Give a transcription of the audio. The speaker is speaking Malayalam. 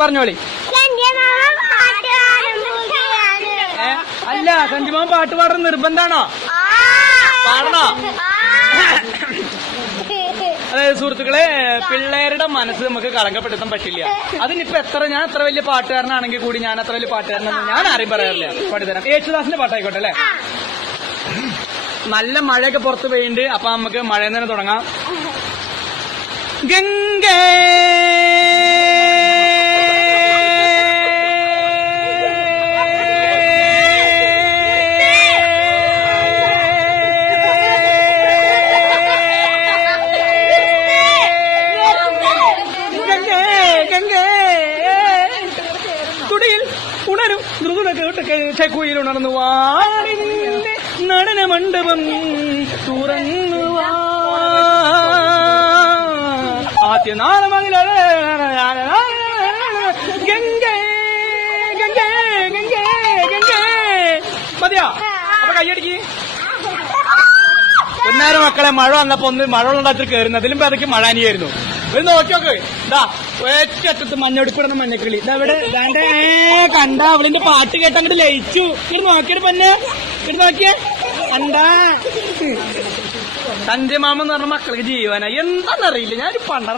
പറഞ്ഞോളി. അല്ല, സഞ്ജുമാൻ പാട്ട് പാടുന്ന നിർബന്ധാണോ? പാടണോ? അതായത് സുഹൃത്തുക്കളെ, പിള്ളേരുടെ മനസ്സ് നമുക്ക് കളങ്കപ്പെടുത്താൻ പറ്റില്ല. അതിനിപ്പോ ഞാൻ എത്ര വലിയ പാട്ടുകാരനാണെങ്കിൽ കൂടി ഞാൻ അത്ര വലിയ പാട്ടുകാരനെന്ന് ഞാൻ ആരെയും പറയാറില്ല. പാടിത്തരാം. യേശുദാസിന്റെ പാട്ടായിക്കോട്ടെ അല്ലെ? നല്ല മഴയൊക്കെ പുറത്ത് പെയ്യുന്നുണ്ട്. അപ്പൊ നമുക്ക് മഴയിൽ തന്നെ തുടങ്ങാം. ഗംഗേ കുയിലുണർന്നു വാടിന്റെ നടന മണ്ഡപം തുറന്നു ആദ്യനാളമങ്ങില ഗംഗേ ഗംഗേ ഗംഗേ ഗംഗേ. മതിയോ? അപ്പൊ കൈയടിക്ക്. ഒന്നേരം മക്കളെ, മഴ വന്നപ്പോ മഴ ഉണ്ടാക്കി കയറുന്നതിലും പേരക്ക് മഴ അനിയായിരുന്നു. ഒരു നോക്കിയോക്ക്, ഇതാ ഒറ്റത്ത് മഞ്ഞൊടുക്കിടുന്ന മഞ്ഞക്കിളി ഇതവിടെ കണ്ട. അവളിന്റെ പാട്ട് കേട്ട് അങ്ങോട്ട് ലയിച്ചു. ഇവിടെ നോക്കിയത് പൊന്നെ, ഇവിടെ നോക്കിയേ കണ്ടാ. സഞ്ജയ് മാമ എന്ന് പറഞ്ഞ മക്കൾക്ക് ജീവന എന്താണെന്നറിയില്ല. ഞാനൊരു പണ്ടറ